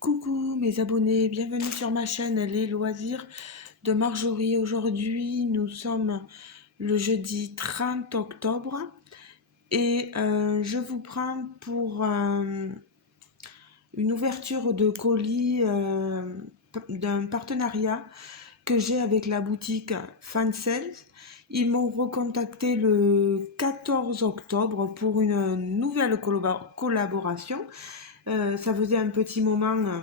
Coucou mes abonnés, bienvenue sur ma chaîne Les Loisirs de Marjorie. Aujourd'hui, nous sommes le jeudi 30 octobre et je vous prends pour une ouverture de colis d'un partenariat que j'ai avec la boutique Fansels. Ils m'ont recontacté le 14 octobre pour une nouvelle collaboration. Ça faisait un petit moment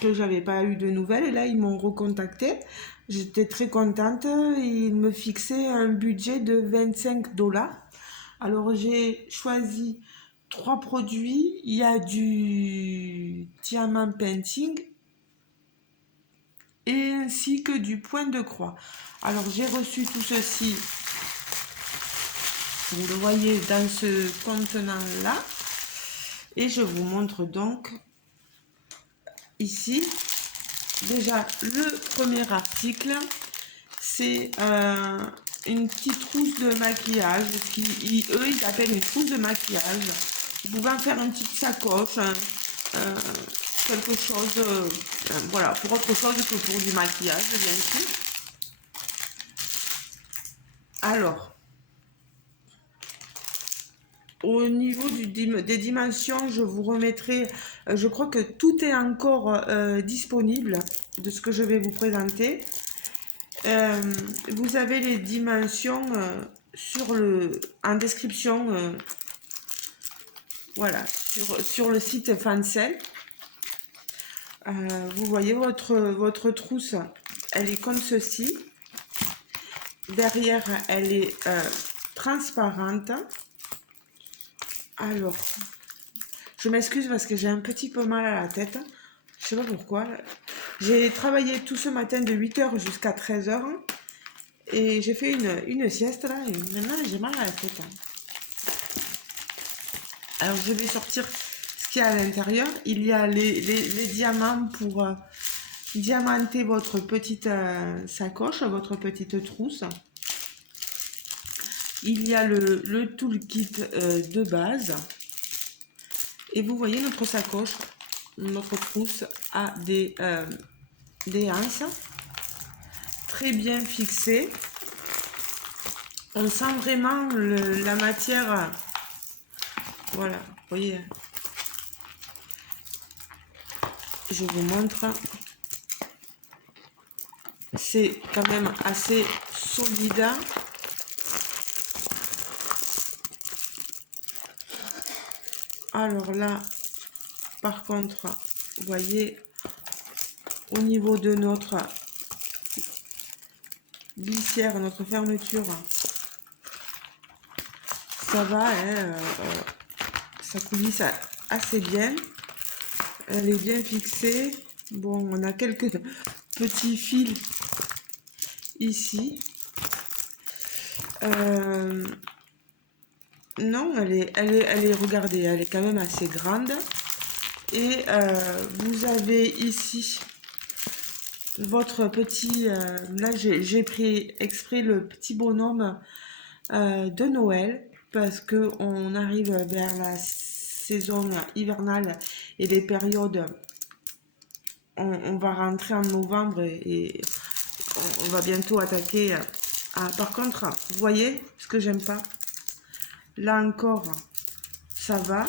que j'avais pas eu de nouvelles et là ils m'ont recontacté. J'étais très contente. Ils me fixaient un budget de 25 $. Alors j'ai choisi trois produits. Il y a du diamant painting et ainsi que du point de croix. Alors j'ai reçu tout ceci, vous le voyez dans ce contenant là, et je vous montre donc ici. Déjà, le premier article, c'est une petite trousse de maquillage, eux, ils appellent une trousse de maquillage. Vous pouvez en faire une petite sacoche, quelque chose, voilà, pour autre chose que pour du maquillage, bien sûr. Alors, au niveau des dimensions, je vous remettrai, je crois que tout est encore disponible de ce que je vais vous présenter. Vous avez les dimensions en description, voilà, sur le site Fansel. Vous voyez votre trousse, elle est comme ceci. Derrière, elle est transparente. Alors, je m'excuse parce que j'ai un petit peu mal à la tête. Je sais pas pourquoi. J'ai travaillé tout ce matin de 8h jusqu'à 13h. Et j'ai fait une sieste là. Et maintenant, j'ai mal à la tête. Alors, je vais sortir ce qu'il y a à l'intérieur. Il y a les diamants pour diamanter votre petite sacoche, votre petite trousse. Il y a le toolkit de base. Et vous voyez notre sacoche, notre trousse a des anses très bien fixées. On sent vraiment la matière. Voilà, vous voyez. Je vous montre. C'est quand même assez solide. Alors là, par contre, vous voyez, au niveau de notre glissière, notre fermeture, ça va, hein, ça coulisse assez bien. Elle est bien fixée. Bon, on a quelques petits fils ici. Non, regardez, elle est quand même assez grande. Et vous avez ici votre petit, là j'ai pris exprès le petit bonhomme de Noël parce que on arrive vers la saison hivernale et les périodes, on va rentrer en novembre et on va bientôt attaquer. Par contre, vous voyez ce que j'aime pas, là encore ça va,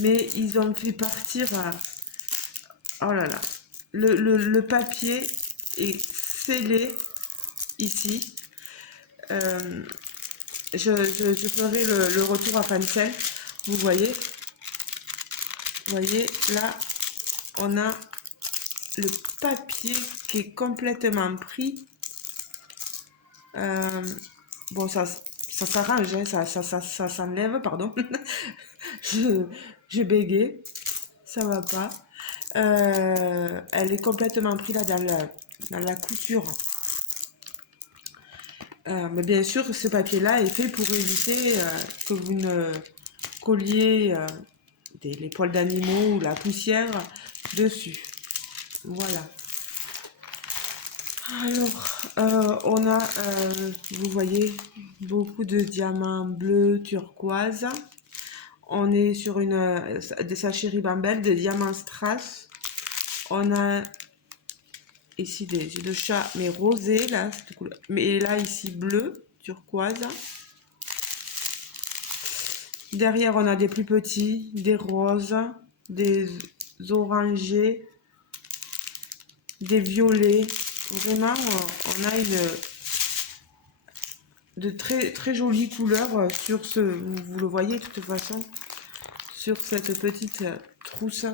mais ils ont fait partir, oh là là, le papier est scellé ici. Je ferai le retour à Fansel. Vous voyez, là, on a le papier qui est complètement pris. Bon, ça s'arrange, hein, ça s'enlève, pardon. je bégaye, ça va pas. Elle est complètement prise là dans la couture. Mais bien sûr, ce papier-là est fait pour éviter que vous ne colliez les poils d'animaux ou la poussière dessus. Voilà. Alors, on a, vous voyez, beaucoup de diamants bleus, turquoise. On est sur des sachets Ribambelle, des diamants strass. On a ici des yeux de chat, mais rosés, là, cette couleur. Mais là, ici, bleu, turquoise. Derrière, on a des plus petits, des roses, des orangés, des violets. Vraiment, on a de très, très jolies couleurs sur vous le voyez de toute façon, sur cette petite trousse.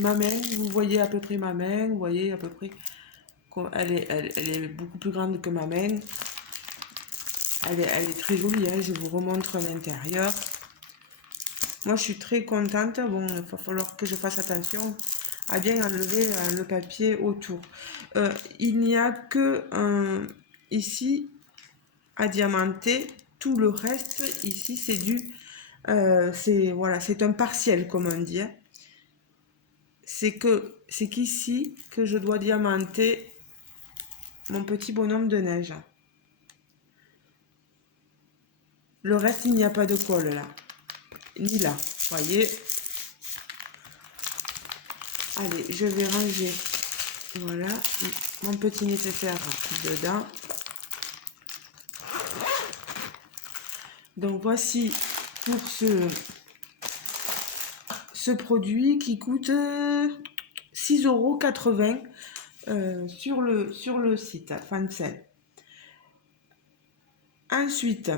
Ma main, vous voyez à peu près ma main, vous voyez à peu près, elle est beaucoup plus grande que ma main. Elle est très jolie, hein, je vous remontre l'intérieur. Moi, je suis très contente. Bon, il va falloir que je fasse attention à bien enlever le papier autour. Il n'y a que ici à diamanter. Tout le reste, ici, c'est voilà, c'est un partiel, comme on dit. Hein. C'est qu'ici que je dois diamanter mon petit bonhomme de neige. Le reste, il n'y a pas de colle là. Ni là. Voyez. Allez, je vais ranger. Voilà. Mon petit nécessaire dedans. Donc voici pour ce produit qui coûte 6,80 € sur le site Fancel. Ensuite,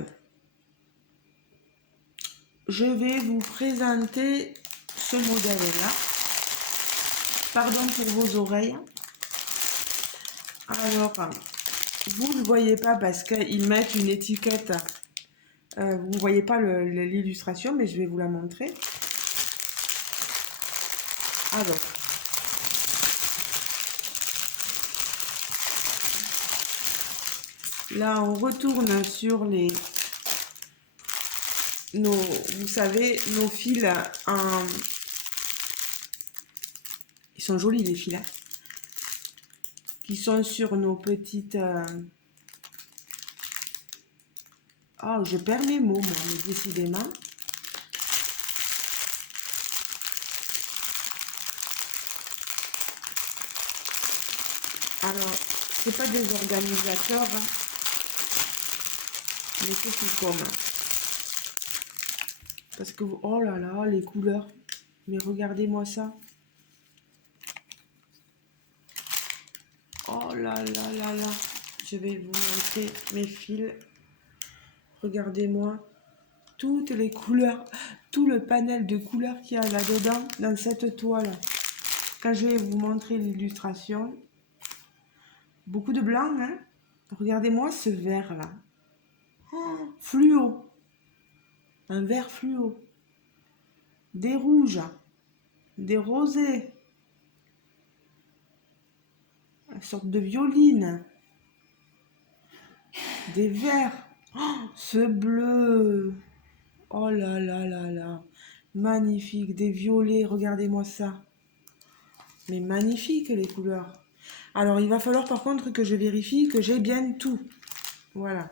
je vais vous présenter ce modèle-là. Pardon pour vos oreilles. Alors, vous ne voyez pas parce qu'ils mettent une étiquette. Vous ne voyez pas l'illustration, mais je vais vous la montrer. Alors, là, on retourne sur vous savez, nos fils ils sont jolis les fils, hein, qui sont sur nos petites... Oh, je perds mes mots, moi, mais décidément. Alors, c'est pas des organisateurs, hein, mais c'est tout comme. Parce que, oh là là, les couleurs. Mais regardez-moi ça. Oh là là là là. Je vais vous montrer mes fils. Regardez-moi. Toutes les couleurs, tout le panel de couleurs qu'il y a là-dedans, dans cette toile. Quand je vais vous montrer l'illustration, beaucoup de blanc, hein. Regardez-moi ce vert là. Oh, fluo. Un vert fluo. Des rouges. Des rosés. Une sorte de violine. Des verts. Oh, ce bleu. Oh là là là là. Magnifique. Des violets. Regardez-moi ça. Mais magnifique les couleurs. Alors il va falloir par contre que je vérifie que j'ai bien tout. Voilà.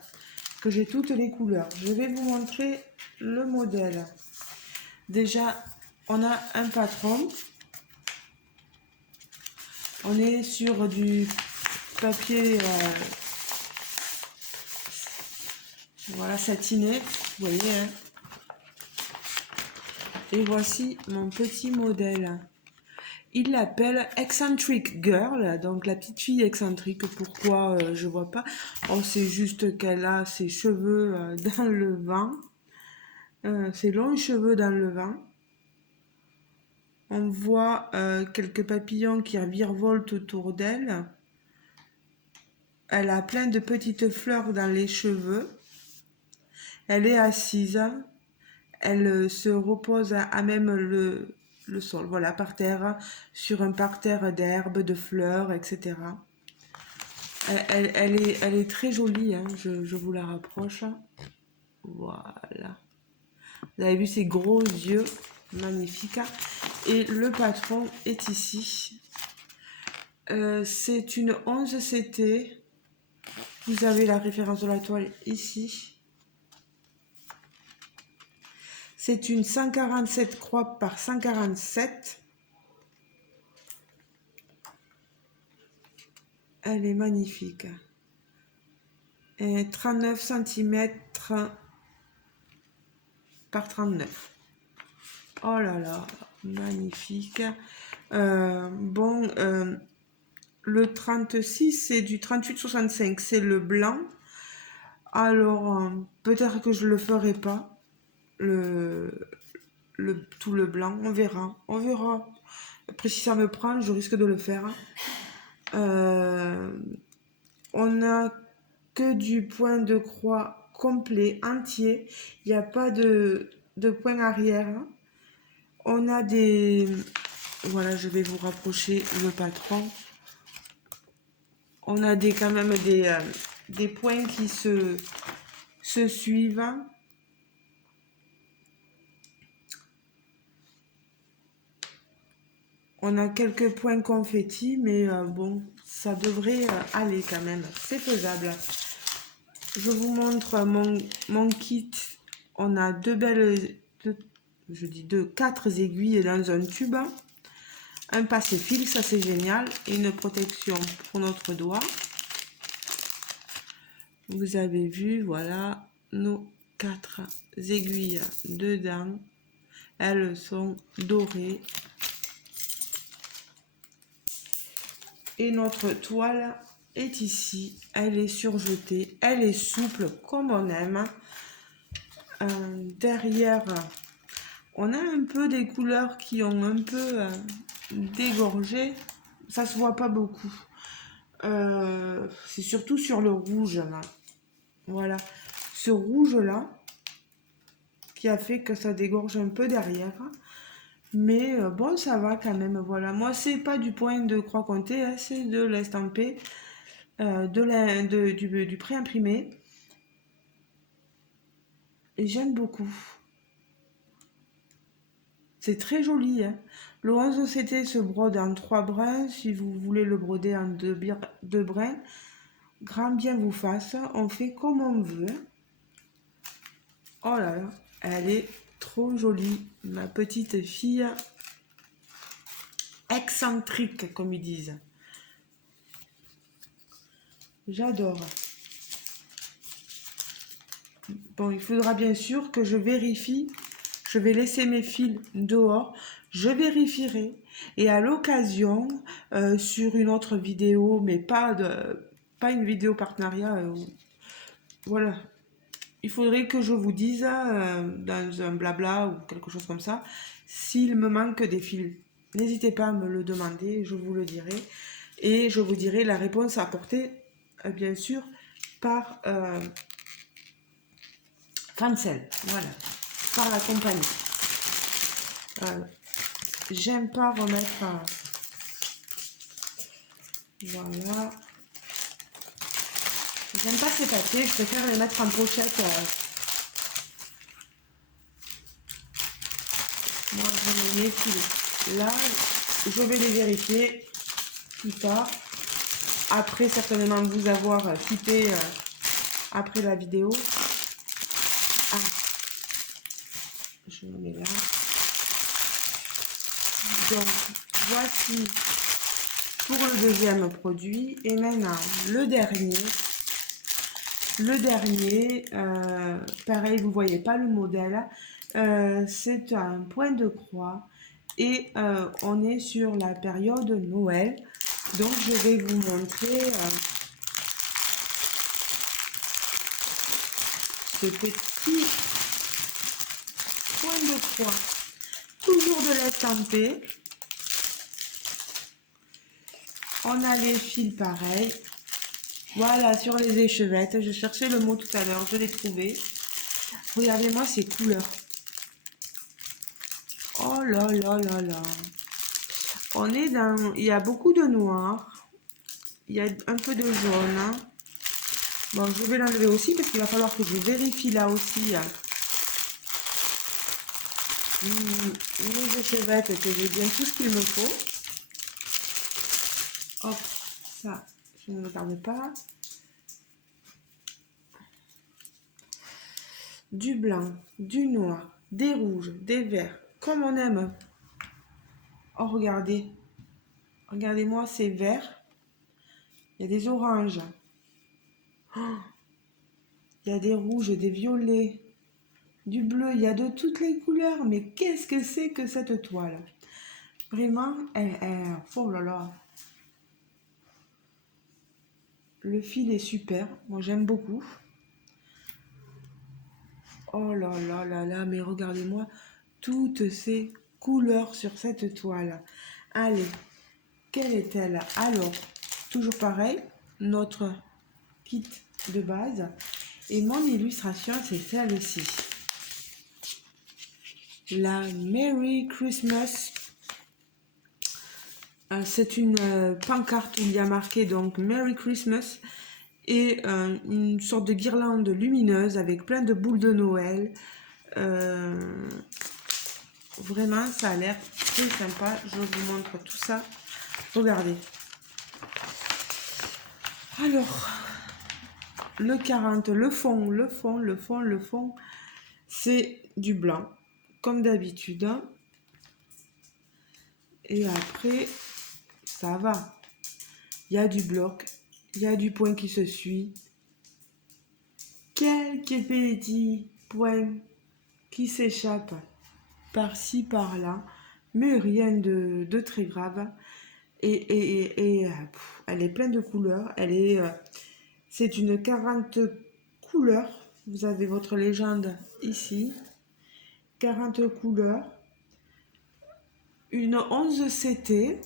Que j'ai toutes les couleurs. Je vais vous montrer le modèle. Déjà, on a un patron. On est sur du papier voilà, satiné. Vous voyez, hein. Et voici mon petit modèle. Il l'appelle Eccentric Girl, donc la petite fille excentrique. Pourquoi je vois pas? On sait juste qu'elle a ses cheveux dans le vent, ses longs cheveux dans le vent. On voit quelques papillons qui virevoltent autour d'elle. Elle a plein de petites fleurs dans les cheveux. Elle est assise. Elle se repose à même le sol, voilà, par terre, sur un parterre d'herbes, de fleurs, etc. Elle est très jolie, hein, je vous la rapproche. Voilà. Vous avez vu ses gros yeux, magnifiques. Et le patron est ici. C'est une 11 CT. Vous avez la référence de la toile ici. C'est une 147 croix par 147. Elle est magnifique. Et 39 cm par 39. Oh là là, magnifique. Bon, le 36, c'est du 38,65. C'est le blanc. Alors, peut-être que je le ferai pas. Tout le blanc, on verra. On verra. Après, si ça me prend, je risque de le faire. On a que du point de croix complet, entier. Il n'y a pas de point arrière. On a des... Voilà, je vais vous rapprocher le patron. On a quand même des points qui se suivent. On a quelques points confettis, mais bon, ça devrait aller quand même. C'est faisable. Je vous montre mon kit. On a quatre aiguilles dans un tube. Un passe-fil, ça c'est génial. Et une protection pour notre doigt. Vous avez vu, voilà, nos 4 aiguilles dedans. Elles sont dorées. Et notre toile est ici. Elle est surjetée. Elle est souple comme on aime. Derrière, on a un peu des couleurs qui ont un peu dégorgé. Ça se voit pas beaucoup. C'est surtout sur le rouge là. Voilà. Ce rouge là qui a fait que ça dégorge un peu derrière. Mais bon, ça va quand même, voilà. Moi, c'est pas du point de croix comptée, hein, c'est de l'estampé, du pré-imprimé. Et j'aime beaucoup. C'est très joli, hein. Le 11 CT se brode en 3 brins. Si vous voulez le broder en 2 brins, grand bien vous fasse. On fait comme on veut. Oh là là, elle est trop jolie, ma petite fille. Excentrique, comme ils disent. J'adore. Bon, il faudra bien sûr que je vérifie. Je vais laisser mes fils dehors. Je vérifierai. Et à l'occasion, sur une autre vidéo, mais pas une vidéo partenariat, voilà. Il faudrait que je vous dise, dans un blabla ou quelque chose comme ça, s'il me manque des fils. N'hésitez pas à me le demander, je vous le dirai. Et je vous dirai la réponse à apporter, bien sûr, par Fancel, voilà, par la compagnie. J'aime pas remettre... voilà. J'aime pas ces papiers, je préfère les mettre en pochette. Moi, je mets mes fils là. Je vais les vérifier plus tard. Après, certainement, vous avoir quitté après la vidéo. Ah, je me mets là. Donc, voici pour le deuxième produit. Et maintenant, le dernier. Pareil, vous voyez pas le modèle. C'est un point de croix. Et on est sur la période Noël. Donc, je vais vous montrer ce petit point de croix. Toujours de l'estampé. On a les fils pareils. Voilà, sur les échevettes. Je cherchais le mot tout à l'heure, je l'ai trouvé. Regardez-moi ces couleurs. Oh là là là là. On est dans... Il y a beaucoup de noir. Il y a un peu de jaune. Hein. Bon, je vais l'enlever aussi parce qu'il va falloir que je vérifie là aussi. Les échevettes, que j'ai bien tout ce qu'il me faut. Hop, ça, je ne regarde pas. Du blanc, du noir des rouges, des verts, comme on aime. Oh, regardez. Regardez-moi ces verts. Il y a des oranges. Oh, il y a des rouges, des violets, du bleu. Il y a de toutes les couleurs. Mais qu'est-ce que c'est que cette toile? Vraiment, oh là là. Le fil est super. Moi, j'aime beaucoup. Oh là là là là. Mais regardez-moi toutes ces couleurs sur cette toile. Allez, quelle est-elle? Alors, toujours pareil, notre kit de base. Et mon illustration, c'est celle-ci. La Merry Christmas. C'est une pancarte où il y a marqué donc Merry Christmas et une sorte de guirlande lumineuse avec plein de boules de Noël. Vraiment, ça a l'air très sympa. Je vous montre tout ça. Regardez. Alors, le 40, le fond, c'est du blanc, comme d'habitude. Et après, ça va. Il y a du bloc, il y a du point qui se suit. Quelques petits points qui s'échappent par-ci, par-là, mais rien de très grave. Et elle est pleine de couleurs. C'est une 40 couleurs. Vous avez votre légende ici. 40 couleurs. Une 11 CT.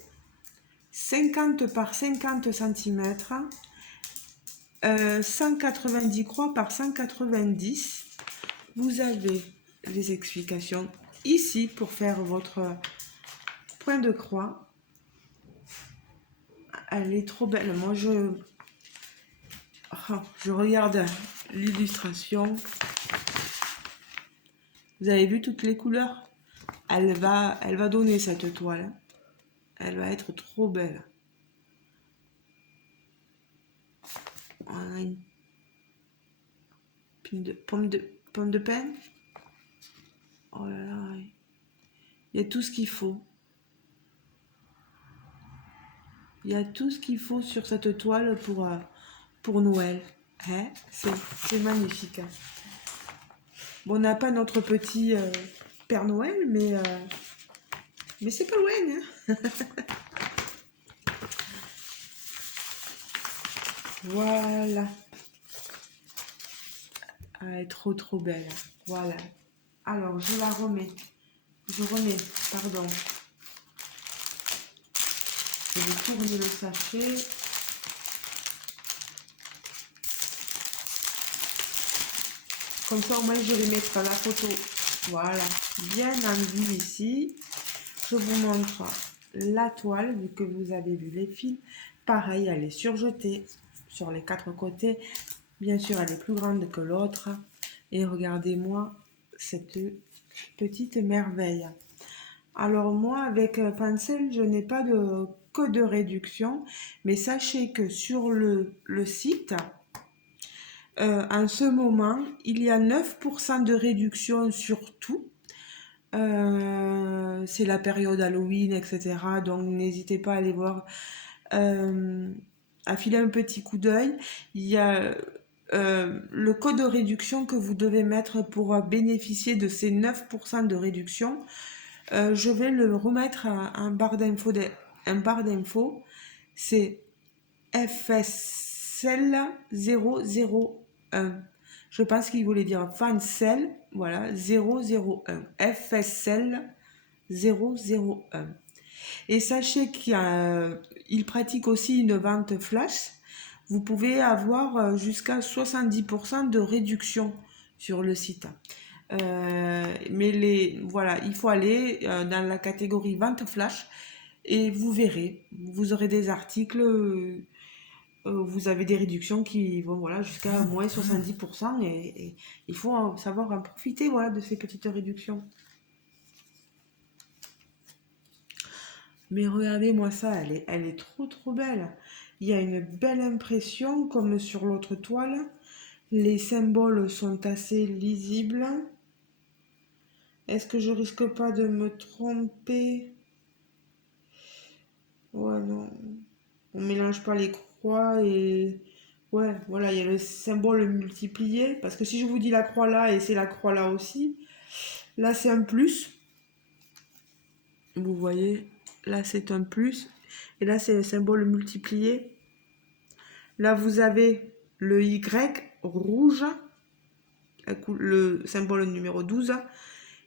50 par 50 cm. 190 croix par 190. Vous avez les explications ici pour faire votre point de croix. Elle est trop belle. Moi, je regarde l'illustration. Vous avez vu toutes les couleurs? Elle va donner cette toile. Elle va être trop belle. On a une pomme de pin. Oh là là. Il y a tout ce qu'il faut. Il y a tout ce qu'il faut sur cette toile pour Noël. Hein? C'est magnifique. Bon, on n'a pas notre petit Père Noël, mais c'est pas loin. Hein? Voilà. Elle est trop trop belle. Voilà. Alors, je la remets. Pardon. Je vais tourner le sachet. Comme ça, au moins, je vais mettre la photo. Voilà. Bien en vue ici. Je vous montre la toile, vu que vous avez vu les fils. Pareil, elle est surjetée sur les 4 côtés. Bien sûr, elle est plus grande que l'autre. Et regardez-moi cette petite merveille. Alors moi, avec Pencil, je n'ai pas de code de réduction. Mais sachez que sur le site, en ce moment, il y a 9% de réduction sur tout. C'est la période Halloween, etc. Donc n'hésitez pas à aller voir, à filer un petit coup d'œil. Il y a le code de réduction que vous devez mettre pour bénéficier de ces 9% de réduction. Je vais le remettre en barre d'infos. C'est FSL 001. Je pense qu'il voulait dire fancel, voilà, 001. FSL 001. Et sachez qu'il pratique aussi une vente flash. Vous pouvez avoir jusqu'à 70% de réduction sur le site. Mais voilà, il faut aller dans la catégorie vente flash et vous verrez. Vous aurez des articles, vous avez des réductions qui vont voilà, jusqu'à moins 70% et il faut savoir en profiter voilà, de ces petites réductions. Mais regardez-moi ça, elle est trop trop belle. Il y a une belle impression comme sur l'autre toile. Les symboles sont assez lisibles. Est-ce que je risque pas de me tromper? Ouais, non. On mélange pas les croix et... Ouais, voilà, il y a le symbole multiplié. Parce que si je vous dis la croix là et c'est la croix là aussi, là c'est un plus. Vous voyez, là c'est un plus. Et là c'est le symbole multiplié. Là vous avez le Y rouge, le symbole numéro 12.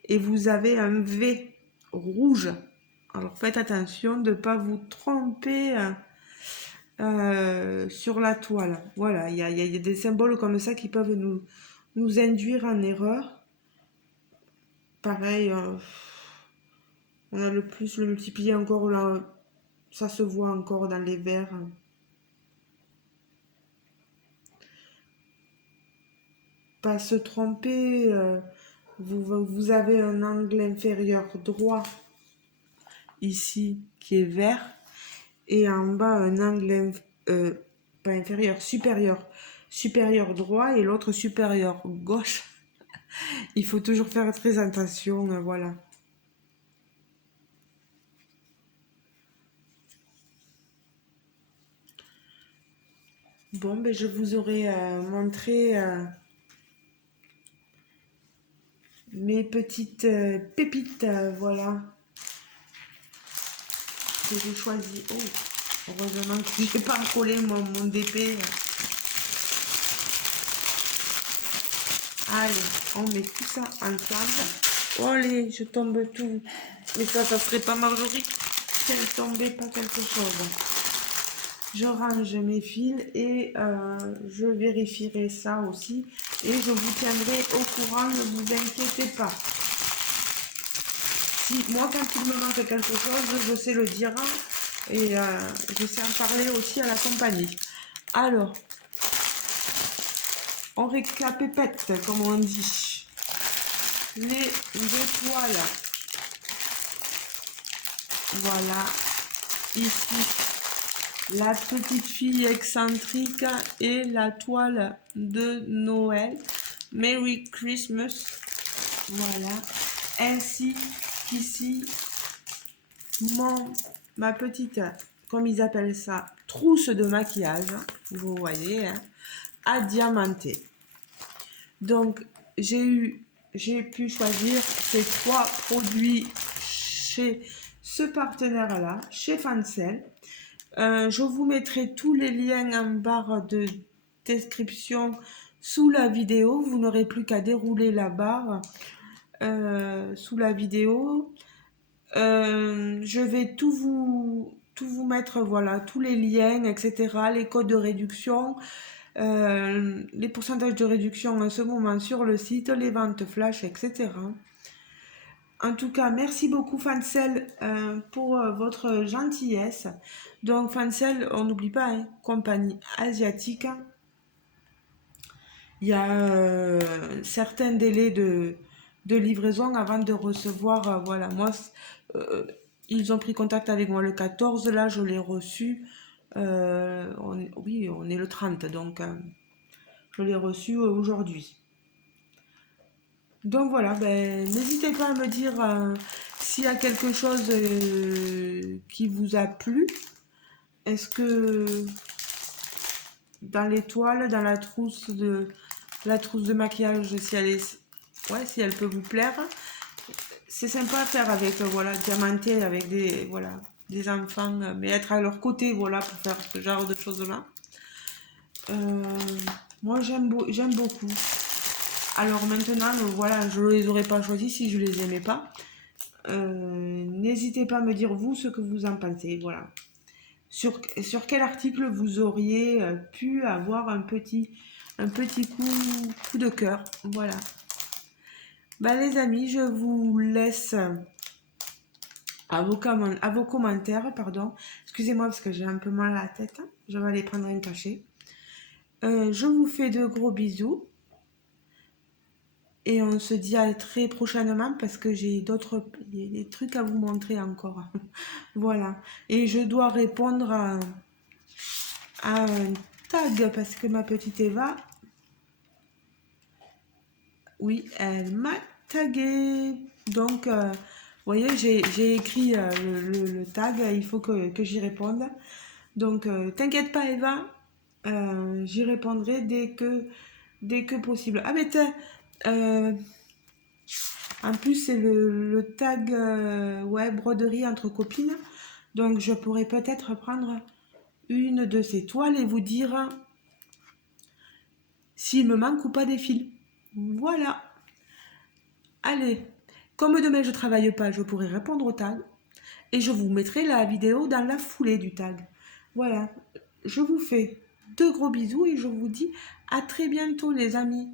Et vous avez un V rouge. Alors faites attention de ne pas vous tromper sur la toile. Voilà, il y a des symboles comme ça qui peuvent nous induire en erreur. Pareil, on a le plus, le multiplié encore là, ça se voit encore dans les verres. Pas se tromper, vous avez un angle inférieur droit ici qui est vert et en bas un angle pas inférieur, supérieur droit et l'autre supérieur gauche. Il faut toujours faire très attention, voilà. Bon, ben je vous aurais montré mes petites pépites, voilà, que j'ai choisi. Oh, heureusement que j'ai pas collé mon DP. Allez, on met tout ça ensemble. Oh, allez, je tombe tout. Mais ça serait pas Marjorie si elle tombait pas quelque chose. Je range mes fils et je vérifierai ça aussi. Et je vous tiendrai au courant, ne vous inquiétez pas. Si, moi, quand il me manque quelque chose, je sais le dire et je sais en parler aussi à la compagnie. Alors, on récapépète, comme on dit. Les étoiles. Voilà. Ici, la petite fille excentrique et la toile de Noël. Merry Christmas. Voilà. Ainsi qu'ici, ma petite, comme ils appellent ça, trousse de maquillage. Vous voyez, hein, à diamanter. Donc, j'ai pu choisir ces 3 produits chez ce partenaire-là, chez Fancel. Je vous mettrai tous les liens en barre de description sous la vidéo. Vous n'aurez plus qu'à dérouler la barre sous la vidéo. Je vais tout vous mettre, voilà, tous les liens, etc., les codes de réduction, les pourcentages de réduction en ce moment sur le site, les ventes flash, etc. En tout cas, merci beaucoup Fancel pour votre gentillesse. Donc Fancel, on n'oublie pas, hein, compagnie asiatique. Il y a certains délais de livraison avant de recevoir. Voilà, moi, euh, ils ont pris contact avec moi le 14, là je l'ai reçu. Oui, on est le 30, donc je l'ai reçu aujourd'hui. Donc voilà, ben, n'hésitez pas à me dire s'il y a quelque chose qui vous a plu. Est-ce que dans l'étoile, dans la trousse de maquillage, si elle est, ouais, si elle peut vous plaire, c'est sympa à faire avec voilà, diamanter avec des enfants, mais être à leur côté, voilà, pour faire ce genre de choses-là. Moi, j'aime beaucoup. Alors maintenant, voilà, je ne les aurais pas choisis si je les aimais pas. N'hésitez pas à me dire vous ce que vous en pensez. Voilà. Sur quel article vous auriez pu avoir un petit coup de cœur. Voilà. Bah, les amis, je vous laisse à vos commentaires. Pardon. Excusez-moi parce que j'ai un peu mal à la tête. Je vais aller prendre un cachet. Je vous fais de gros bisous. Et on se dit à très prochainement parce que j'ai des trucs à vous montrer encore. Voilà. Et je dois répondre à un tag parce que ma petite Eva, oui, elle m'a tagué. Donc, vous voyez, j'ai écrit le tag, il faut que j'y réponde. Donc, t'inquiète pas, Eva, j'y répondrai dès que possible. Ah, mais tiens, euh, en plus, c'est le tag ouais, broderie entre copines. Donc, je pourrais peut-être prendre une de ces toiles et vous dire s'il me manque ou pas des fils. Voilà. Allez, comme demain je travaille pas, je pourrai répondre au tag et je vous mettrai la vidéo dans la foulée du tag. Voilà. Je vous fais de gros bisous et je vous dis à très bientôt les amis.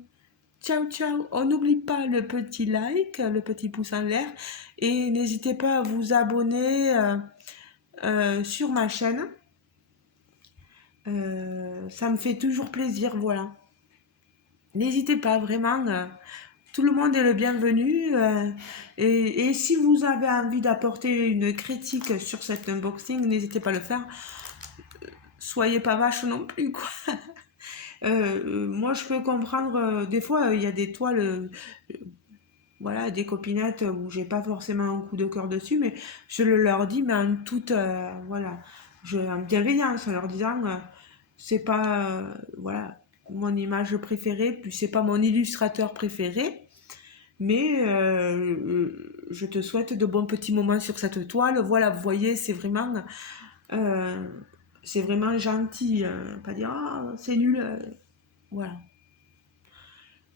Ciao ciao. On n'oublie pas le petit like, le petit pouce en l'air et n'hésitez pas à vous abonner sur ma chaîne. Ça me fait toujours plaisir, voilà. N'hésitez pas, vraiment, tout le monde est le bienvenu. Et si vous avez envie d'apporter une critique sur cet unboxing, n'hésitez pas à le faire. Soyez pas vache non plus, quoi. Moi, je peux comprendre, des fois, il y a des toiles, voilà, des copinettes où j'ai pas forcément un coup de cœur dessus, mais je le leur dis, mais en toute, voilà, en bienveillance, en leur disant, c'est pas, voilà, mon image préférée, puis c'est pas mon illustrateur préféré, mais je te souhaite de bons petits moments sur cette toile. Voilà, vous voyez, euh, c'est vraiment gentil, pas dire, ah, c'est nul, voilà.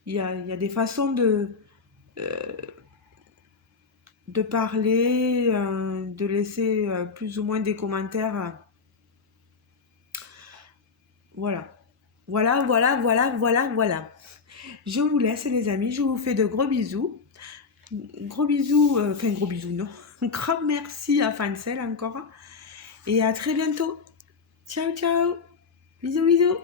Il y a des façons de parler, de laisser plus ou moins des commentaires. Voilà. Voilà. Je vous laisse les amis, je vous fais de gros bisous. Gros bisous, enfin gros bisous non. Un grand merci à Fancel encore. Et à très bientôt. Ciao ciao. Bisous bisous.